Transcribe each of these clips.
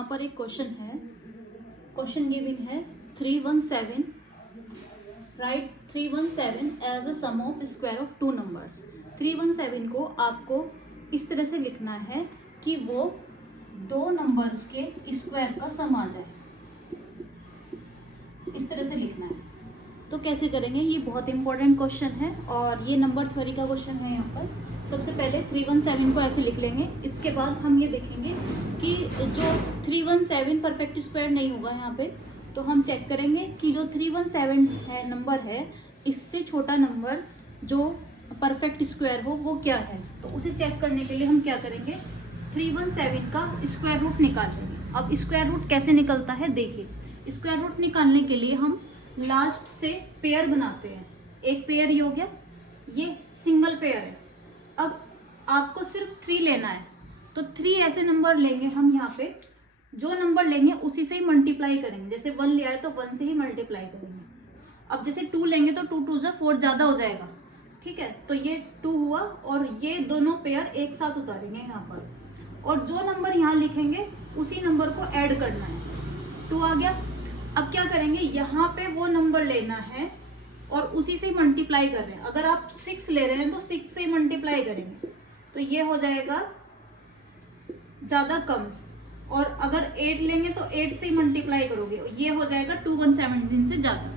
यहाँ पर एक क्वेश्चन है, क्वेश्चन गिवन है 317, right 317 as a sum of square of two numbers. 317 को आपको इस तरह से लिखना है कि वो दो नंबर्स के स्क्वायर का सम आ जाए, इस तरह से लिखना है। तो कैसे करेंगे, ये बहुत इंपॉर्टेंट क्वेश्चन है और ये नंबर थ्योरी का क्वेश्चन है। यहाँ पर सबसे पहले 317 को ऐसे लिख लेंगे। इसके बाद हम ये देखेंगे कि जो 317 परफेक्ट स्क्वायर नहीं होगा यहाँ पे, तो हम चेक करेंगे कि जो 317 है नंबर है, इससे छोटा नंबर जो परफेक्ट स्क्वायर हो वो क्या है। तो उसे चेक करने के लिए हम क्या करेंगे, 317 का स्क्वायर रूट निकाल लेंगे। अब स्क्वायर रूट कैसे निकलता है देखिए। स्क्वायर रूट निकालने के लिए हम लास्ट से पेयर बनाते हैं। एक पेयर ये हो गया, ये सिंगल पेयर है। अब आपको सिर्फ 3 लेना है, तो 3 ऐसे नंबर लेंगे हम। यहाँ पे जो नंबर लेंगे उसी से ही मल्टीप्लाई करेंगे। जैसे 1 लिया है तो 1 से ही मल्टीप्लाई करेंगे। अब जैसे 2 लेंगे तो 2 2 जा 4 ज़्यादा हो जाएगा, ठीक है। तो ये 2 हुआ और ये दोनों पेयर एक साथ उतारेंगे यहाँ पर, और जो नंबर यहाँ लिखेंगे उसी नंबर को ऐड करना है। 2 आ गया। अब क्या करेंगे, यहाँ पे वो नंबर लेना है और उसी से मल्टीप्लाई कर रहे हैं। अगर आप 6 ले रहे हैं तो 6 से मल्टीप्लाई करेंगे, तो ये हो जाएगा ज़्यादा कम। और अगर 8 लेंगे तो 8 से मल्टीप्लाई करोगे, ये हो जाएगा 2 1 17 से ज़्यादा।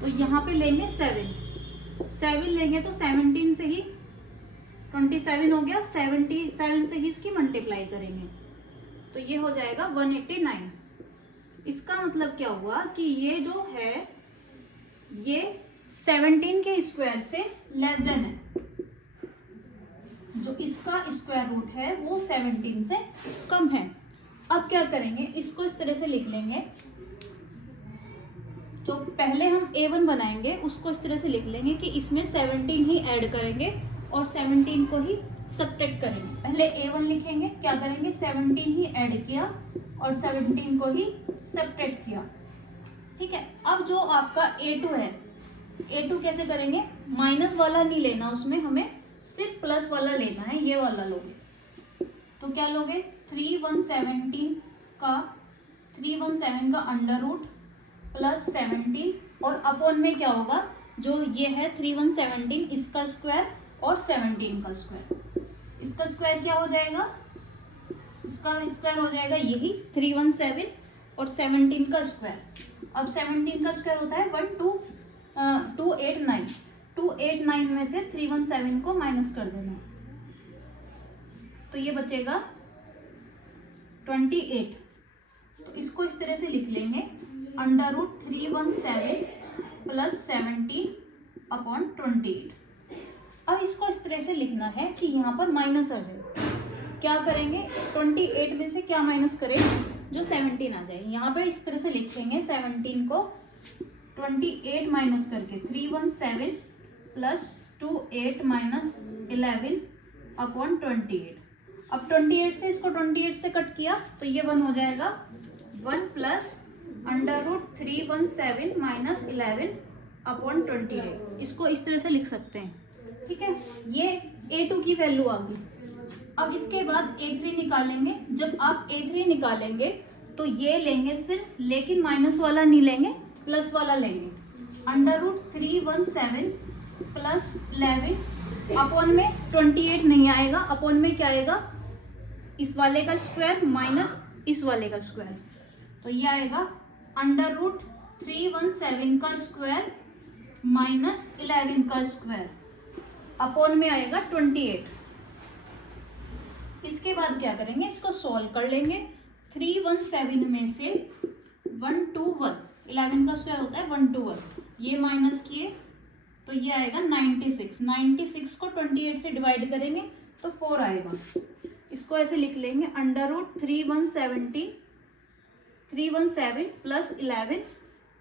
तो यहाँ पे लेंगे 7 लेंगे तो 17 से ही 27 हो गया, 77 से ही इसकी मल्टीप्लाई करेंगे, तो ये हो जाएगा 189। इसका मतलब क्या हुआ कि ये जो है ये 17 के स्क्वायर से लेस देन है। जो इसका स्क्वायर रूट है वो 17 से कम है। अब क्या करेंगे, इसको इस तरह से लिख लेंगे। तो पहले हम a1 बनाएंगे, उसको इस तरह से लिख लेंगे कि इसमें 17 ही ऐड करेंगे और 17 को ही सब्ट्रैक्ट करेंगे। पहले a1 लिखेंगे, क्या करेंगे 17 ही ऐड किया और 17 को ही सब्ट्रैक्ट किया, ठीक है। अब जो आपका a2 है, a2 कैसे करेंगे, माइनस वाला नहीं लेना, उसमें हमें सिर्फ प्लस वाला लेना है। ये वाला लोगे तो क्या लोगे, 317 का अंडर रूट प्लस 17 और अपॉन में क्या होगा, जो ये है 317 इसका स्क्वायर और 17 का स्क्वायर। इसका स्क्वायर क्या हो जाएगा, इसका स्क्वायर हो जाएगा यही 317 और 17 का स्क्वायर। अब 17 का स्क्वायर होता है 289। 289 में से 317 को माइनस कर देना, तो ये बचेगा 28। तो इसको इस तरह से लिख लेंगे, अंडर रूट 317 प्लस 17 अपॉन 28। अब इसको इस तरह से लिखना है कि यहाँ पर माइनस आ जाए। क्या करेंगे, 28 में से क्या माइनस करें, जो 17 आ जाए। यहाँ पर इस तरह से लिखेंगे 17 को 28 माइनस करके 317 प्लस 28 माइनस 11 अपॉन 28। अब 28 से इसको 28 से कट किया तो ये 1 हो जाएगा, 1 plus under root 317 minus 11 upon 28। इसको इस तरह से लिख सकते हैं, ठीक है। ये a2 की वैल्यू आ गई। अब इसके बाद a3 निकालेंगे। जब आप a3 निकालेंगे तो ये लेंगे सिर्फ, लेकिन माइनस वाला नहीं लेंगे, प्लस वाला लेंगे। अंडर रूट 317 प्लस 11 अपॉन में 28 नहीं आएगा, अपॉन में क्या आएगा, इस वाले का स्क्वायर माइनस इस वाले का स्क्वायर, तो ये आएगा अंडर रूट 317 का स्क्वायर माइनस 11 का स्क्वायर, अपॉन में आएगा 28। इसके बाद क्या करेंगे, इसको सॉल्व कर लेंगे। 317 में से 121, 11 का स्क्वायर होता है 121, ये माइनस किए तो ये आएगा 96। 96 को 28 से डिवाइड करेंगे तो 4 आएगा। इसको ऐसे लिख लेंगे, अंडर रूट 317 प्लस 11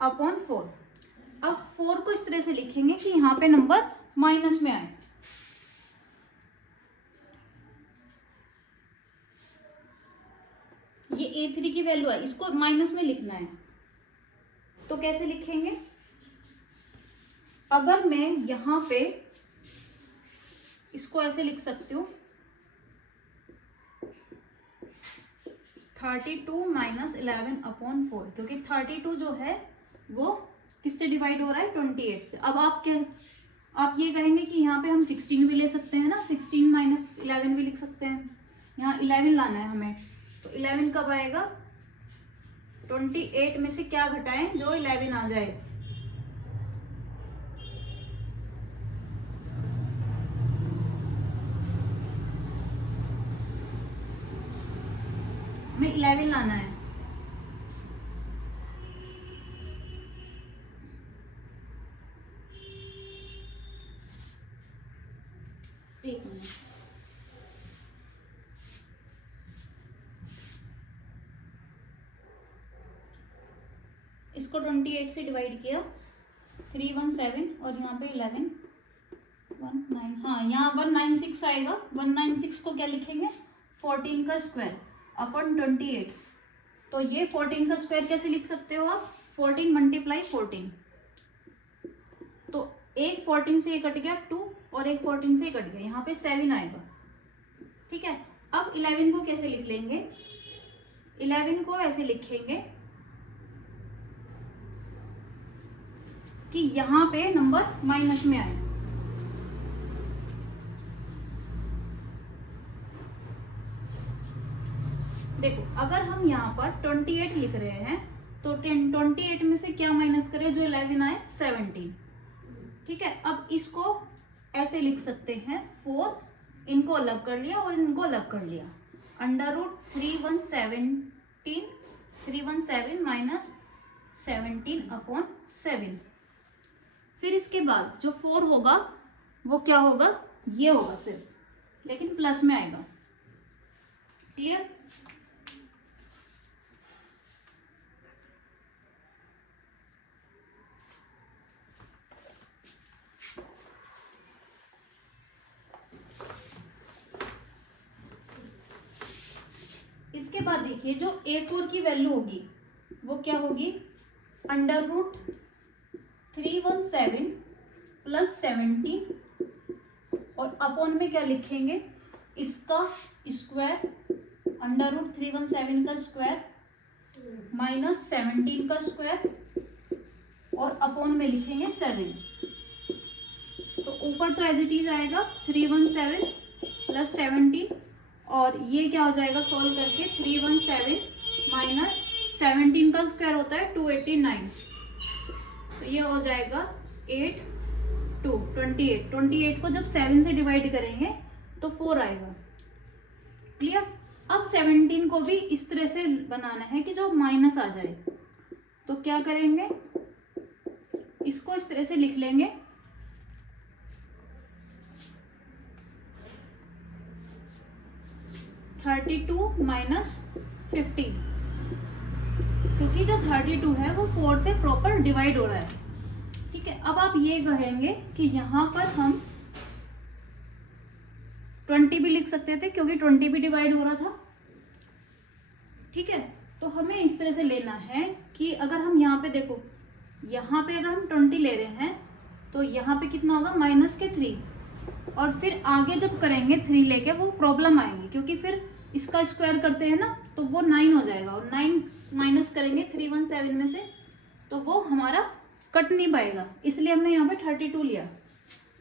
अपॉन 4। अब 4 को इस तरह से लिखेंगे कि यहाँ पे नंबर माइनस में आए। ये a3 की वैल्यू है, इसको माइनस में लिखना है। तो कैसे लिखेंगे, अगर मैं यहाँ पे इसको ऐसे लिख सकती हूँ 32 माइनस 11 अपॉन 4, क्योंकि 32 जो है वो किससे डिवाइड हो रहा है, 28 से। अब आप ये कहेंगे कि यहाँ पे हम 16 भी ले सकते हैं ना, 16 माइनस 11 भी लिख सकते हैं। यहाँ 11 लाना है हमें, तो 11 कब आएगा, 28 में से क्या घटाएं जो 11 आ जाए, हमें 11 लाना है। एक मिनट, इसको 28 से डिवाइड किया, 317 और यहाँ पे 11 19, हाँ यहाँ 196 आएगा। 196 को क्या लिखेंगे, 14 का स्क्वायर अपॉन 28। तो ये 14 का स्क्वायर कैसे लिख सकते हो आप, 14 मल्टीप्लाई 14। तो एक 14 से ये कट गया 2 और एक 14 से कट गया, यहाँ पे 7 आएगा। ठीक है, अब 11 को कैसे लिख लेंगे, 11 को ऐसे लिखेंगे कि यहाँ पे नंबर माइनस में आए। देखो अगर हम यहाँ पर 28 लिख रहे हैं तो 28 में से क्या माइनस करें, जो 11 आए 17। ठीक है, अब इसको ऐसे लिख सकते हैं 4, इनको अलग कर लिया और इनको अलग कर लिया, अंडर रूट 317 माइनस 17 अपॉन 7। फिर इसके बाद जो 4 होगा वो क्या होगा, ये होगा सिर्फ, लेकिन प्लस में आएगा। क्लियर, इसके बाद देखिए जो A4 की वैल्यू होगी वो क्या होगी, अंडर रूट 317 प्लस 17 और अपॉन में क्या लिखेंगे, इसका स्क्वायर, अंडर रूट 317 का स्क्वायर माइनस 17 का स्क्वायर और अपॉन में लिखेंगे 7। तो ऊपर तो एज इट इज आएगा 317 प्लस 17 और ये क्या हो जाएगा सॉल्व करके, 317 माइनस 17 का स्क्वायर होता है 289, तो ये हो जाएगा 8 2 28। 28 को जब 7 से डिवाइड करेंगे तो 4 आएगा। क्लियर, अब 17 को भी इस तरह से बनाना है कि जो माइनस आ जाए, तो क्या करेंगे, इसको इस तरह से लिख लेंगे, -32 माइनस 15, क्योंकि जो 32 है वो 4 से प्रॉपर डिवाइड हो रहा है। ठीक है, अब आप ये कहेंगे कि यहाँ पर हम 20 भी लिख सकते थे क्योंकि 20 भी डिवाइड हो रहा था। ठीक है, तो हमें इस तरह से लेना है कि अगर हम यहाँ पे देखो, यहाँ पे अगर हम 20 ले रहे हैं तो यहाँ पे कितना होगा, -3, और फिर आगे जब करेंगे 3 लेके वो प्रॉब्लम आएगी, क्योंकि फिर इसका स्क्वायर करते हैं ना तो वो 9 हो जाएगा, और 9 माइनस करेंगे 317 में से तो वो हमारा कट नहीं पाएगा, इसलिए हमने यहाँ पे 32 लिया।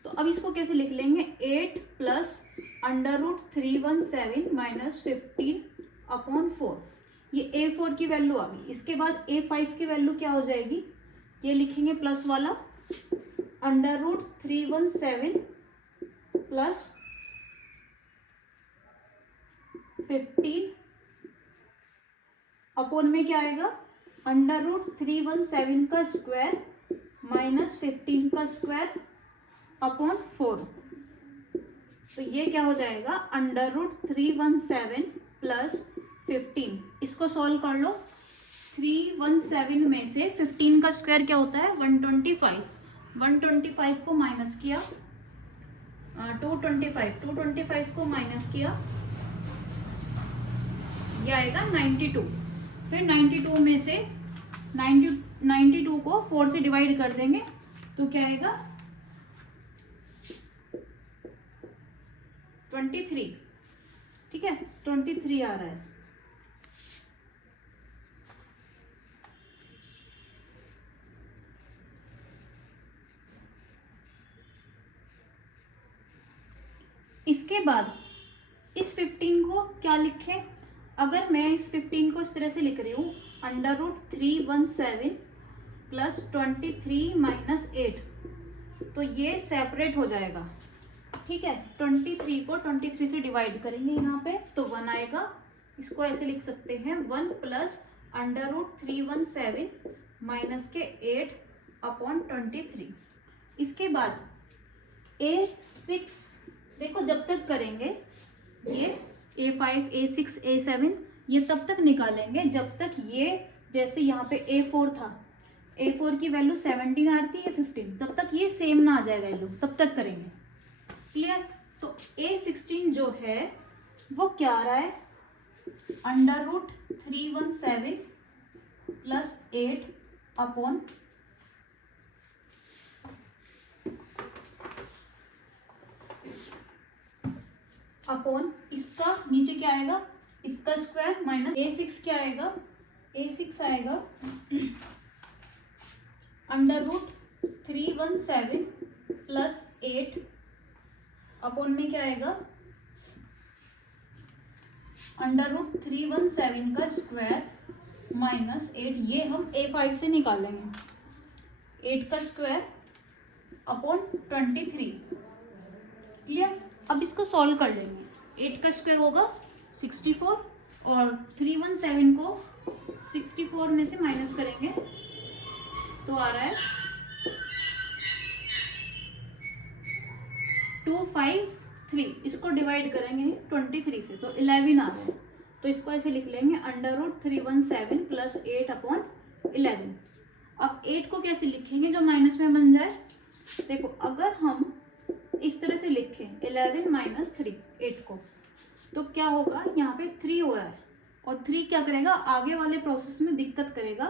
तो अब इसको कैसे लिख लेंगे, 8 plus under root 317 minus 15 upon 4। ये A4 की वैल्यू आ गई। इसके बाद A5 की वैल्यू क्या हो जाएगी, ये लिखेंगे प्लस वाला, अंडर रूट 317 प्लस 15 अपॉन में क्या आएगा, अंडर रूट 317 का स्क्वायर माइनस 15 का स्क्वायर अपॉन 4। तो ये क्या हो जाएगा, अंडर रूट 317 प्लस 15। इसको सॉल्व कर लो, 317 में से 15 का स्क्वायर क्या होता है, 125। 125 को माइनस किया, 225 को माइनस किया, ये आएगा 92। फिर 92 में से 92 को 4 से डिवाइड कर देंगे तो क्या आएगा, 23। ठीक है, 23 आ रहा है। इसके बाद इस 15 को क्या लिखें, अगर मैं इस 15 को इस तरह से लिख रही हूँ √317 प्लस 23 माइनस 8, तो ये सेपरेट हो जाएगा, ठीक है। 23 को 23 से डिवाइड करेंगे यहाँ पे तो 1 आएगा, इसको ऐसे लिख सकते हैं 1 प्लस √317 माइनस के 8/23। इसके बाद A6, देखो जब तक करेंगे ये A5, A6, A7 ये तब तक निकालेंगे जब तक ये, जैसे यहाँ पे A4 था, A4 की वैल्यू 17 आ रही थी, ये 15, तब तक ये सेम ना आ जाए वैल्यू, तब तक करेंगे। क्लियर। तो A16 जो है वो क्या आ रहा है, √317 प्लस 8 अपॉन इसका नीचे क्या आएगा, इसका स्क्वायर माइनस A6 क्या आएगा, A6 आएगा √317 प्लस 8 अपॉन में क्या आएगा √317 का स्क्वायर माइनस 8, ये हम A5 से निकालेंगे, 8 का स्क्वायर अपॉन 23। क्लियर। अब इसको सॉल्व कर लेंगे, 8 का स्क्वायर होगा 64 और 317 को 64 में से माइनस करेंगे तो आ रहा है 253, इसको डिवाइड करेंगे 23 से तो 11 आ रहा है, तो इसको ऐसे लिख लेंगे √317 प्लस 8/11। अब 8 को कैसे लिखेंगे जो माइनस में बन जाए, देखो अगर हम इस तरह से लिखें 11 माइनस 3 8 को, तो क्या होगा, यहाँ पे 3 हो रहा है और 3 क्या करेगा, आगे वाले प्रोसेस में दिक्कत करेगा,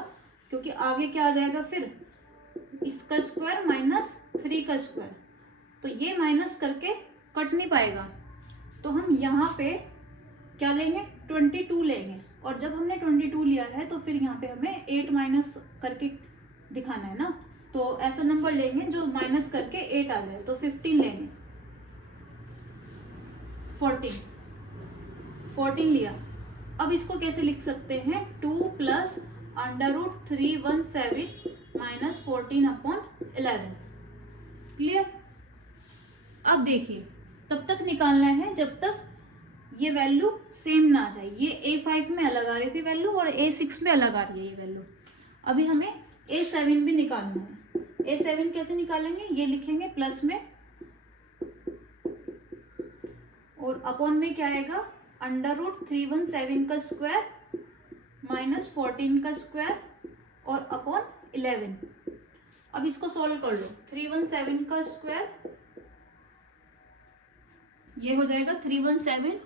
क्योंकि आगे क्या आ जाएगा फिर इसका स्क्वायर माइनस 3 का स्क्वायर, तो ये माइनस करके कट नहीं पाएगा, तो हम यहाँ पे क्या लेंगे 22 लेंगे, और जब हमने 22 लिया है तो फिर यहाँ पे हमें 8 माइनस करके दिखाना है ना, तो ऐसा नंबर लेंगे जो माइनस करके 8 आ जाए, तो 15 लेंगे, 14 लिया। अब इसको कैसे लिख सकते हैं, 2 प्लस √317 माइनस 14/11। क्लियर। अब देखिए तब तक निकालना है जब तक ये वैल्यू सेम ना आ जाए, ये A5 में अलग आ रही थी वैल्यू और A6 में अलग आ रही है ये वैल्यू। अभी हमें A7 भी निकालना है, A7 कैसे निकालेंगे, ये लिखेंगे प्लस में और अपॉन में क्या आएगा √317 का स्क्वायर माइनस 14 का स्क्वायर और अपॉन 11। अब इसको सॉल्व कर लो, 317 का स्क्वायर ये हो जाएगा 317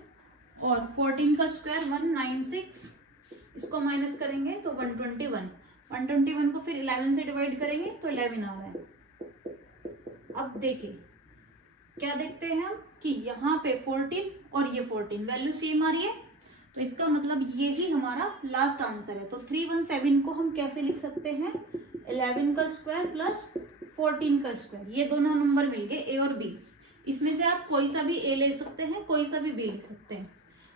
और 14 का स्क्वायर 196, इसको माइनस करेंगे तो 121 को फिर 11 से डिवाइड करेंगे तो 11 आ रहा है। अब देखिए क्या देखते हैं हम कि यहाँ पे 14 और ये 14 वैल्यू सेम आ रही है, तो इसका मतलब ये ही हमारा लास्ट आंसर है। तो 317 को हम कैसे लिख सकते हैं, 11 का स्क्वायर प्लस 14 का स्क्वायर, ये दोनों नंबर मिल गए ए और बी, इसमें से आप कोई सा भी ए ले सकते हैं, कोई सा भी बी ले सकते हैं।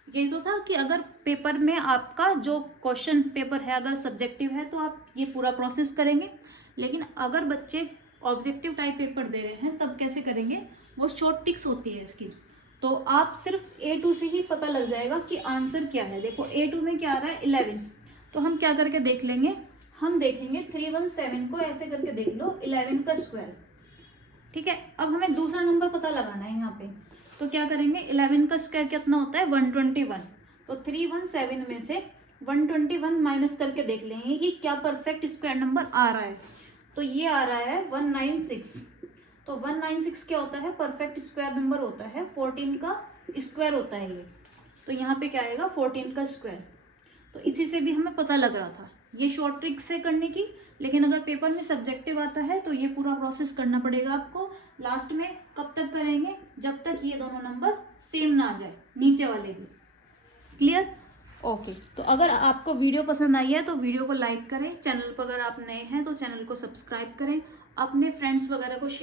ये तो था कि अगर पेपर में आपका जो क्वेश्चन पेपर है अगर सब्जेक्टिव है तो आप ये पूरा प्रोसेस करेंगे, लेकिन अगर बच्चे ऑब्जेक्टिव टाइप पेपर दे रहे हैं तब कैसे करेंगे, वो शॉर्ट टिक्स होती है इसकी, तो आप सिर्फ A2 से ही पता लग जाएगा कि आंसर क्या है। देखो A2 में क्या आ रहा है 11, तो हम क्या करके देख लेंगे, हम देखेंगे 317 को ऐसे करके देख लो 11 का स्क्वायर, ठीक है। अब हमें दूसरा नंबर पता लगाना है यहाँ पे, तो क्या करेंगे 11 का स्क्वायर कितना होता है 121, तो 317 में से 121 माइनस करके देख लेंगे कि क्या परफेक्ट स्क्वायर नंबर आ रहा है, तो ये आ रहा है 196। तो 196 क्या होता है, परफेक्ट स्क्वायर नंबर होता है, 14 का स्क्वायर होता है ये, तो यहाँ पे क्या आएगा 14 का स्क्वायर। तो इसी से भी हमें पता लग रहा था, ये शॉर्ट ट्रिक से करने की, लेकिन अगर पेपर में सब्जेक्टिव आता है तो ये पूरा प्रोसेस करना पड़ेगा आपको। लास्ट में कब तक करेंगे, जब तक ये दोनों नंबर सेम ना आ जाए, नीचे वाले भी। क्लियर। ओके, तो अगर आपको वीडियो पसंद आई है तो वीडियो को लाइक करें, चैनल पर अगर आप नए हैं तो चैनल को सब्सक्राइब करें, अपने फ्रेंड्स वगैरह को